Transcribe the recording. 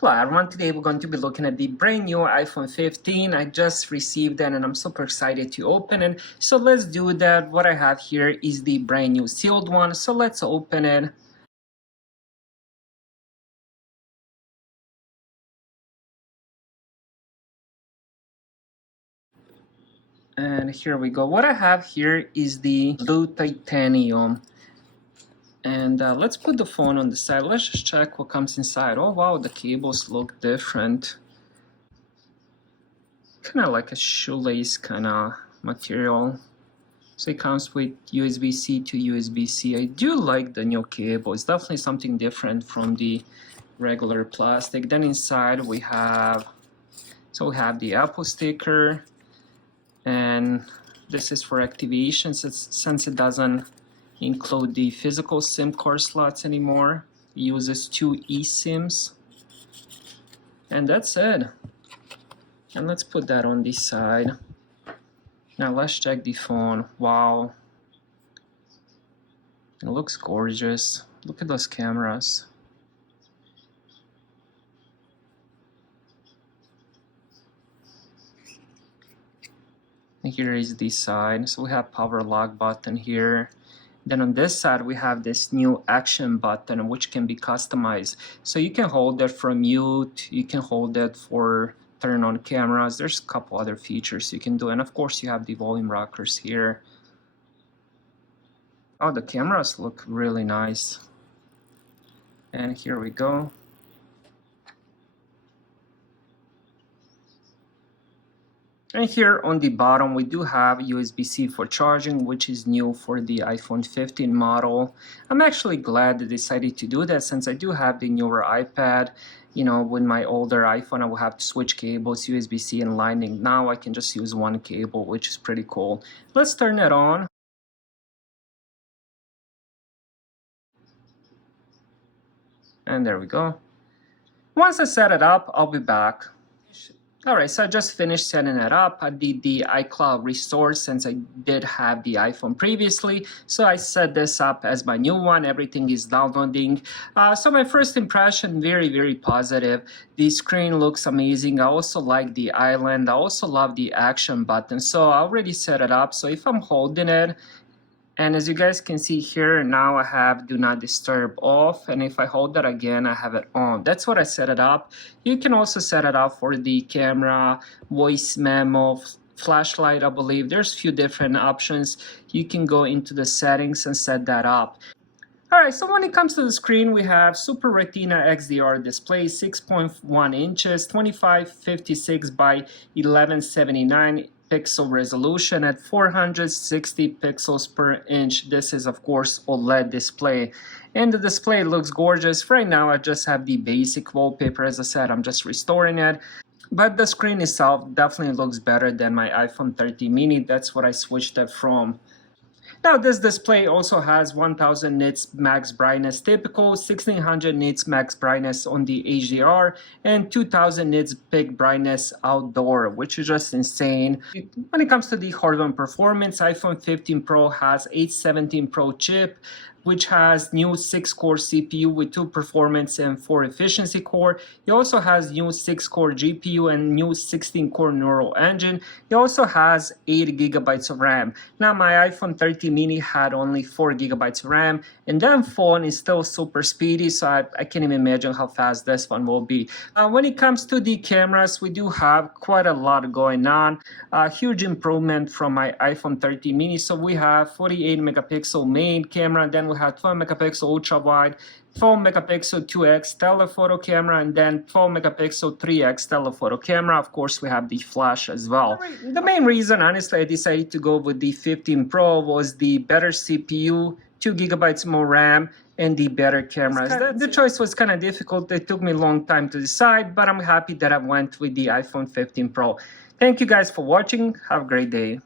Hello everyone, today we're going to be looking at the brand new iPhone 15. I just received it and I'm super excited to open it. So let's do that. What I have here is the brand new sealed one. So let's open it. And here we go. What I have here is the blue titanium. And let's put the phone on the side. Let's just check what comes inside. Oh wow, the cables look different. Kind of like a shoelace kind of material. So it comes with USB-C to USB-C. I do like the new cable. It's definitely something different from the regular plastic. Then inside we have the Apple sticker, and this is for activation since it doesn't include the physical SIM card slots anymore. It uses 2 eSIMs, and that's it. And let's put that on this side. Now let's check the phone. Wow, it looks gorgeous. Look at those cameras. And here is the side. So we have power lock button here. Then on this side we have this new action button which can be customized. So you can hold it for mute, you can hold it for turn on cameras. There's a couple other features you can do, and of course you have the volume rockers here. Oh, the cameras look really nice. And here we go. And here on the bottom we do have USB-C for charging, which is new for the iPhone 15 model. I'm actually glad they decided to do that since I do have the newer iPad. You know, with my older iPhone I will have to switch cables, USB-C and Lightning. Now I can just use one cable, which is pretty cool. Let's turn it on. And there we go. Once I set it up, I'll be back. Alright, so I just finished setting it up. I did the iCloud restore since I did have the iPhone previously. So I set this up as my new one. Everything is downloading. So my first impression, very positive. The screen looks amazing. I also like the island. I also love the action button. So I already set it up. So if I'm holding it, and as you guys can see here, now I have do not disturb off, and if I hold that again, I have it on. That's what I set it up. You can also set it up for the camera, voice memo, flashlight, I believe. There's a few different options. You can go into the settings and set that up. Alright, so when it comes to the screen, we have Super Retina XDR display, 6.1 inches, 2556 by 1179 pixel resolution at 460 pixels per inch. This is of course OLED display, and the display looks gorgeous. Right now I just have the basic wallpaper. As I said, I'm just restoring it, but the screen itself definitely looks better than my iPhone 13 mini. That's what I switched it from. Now this display also has 1000 nits max brightness typical, 1600 nits max brightness on the HDR, and 2000 nits peak brightness outdoor, which is just insane. When it comes to the hardware performance, iPhone 15 Pro has A17 Pro chip, which has new 6-core CPU with 2 performance and 4 efficiency core. It also has new 6-core GPU and new 16-core neural engine. It also has 8 GB of RAM. Now my iPhone 13 mini had only 4 GB of RAM, and that phone is still super speedy, so I can't even imagine how fast this one will be. When it comes to the cameras, we do have quite a lot going on. A huge improvement from my iPhone 13 mini. So we have 48 megapixel main camera, then we have 12 megapixel ultra wide, 4 megapixel 2x telephoto camera, and then 12 megapixel 3x telephoto camera. Of course, we have the flash as well. The main reason, honestly, I decided to go with the 15 Pro was the better CPU, 2 GB more RAM, and the better cameras. The choice was kind of difficult. It took me a long time to decide, but I'm happy that I went with the iPhone 15 Pro. Thank you guys for watching. Have a great day.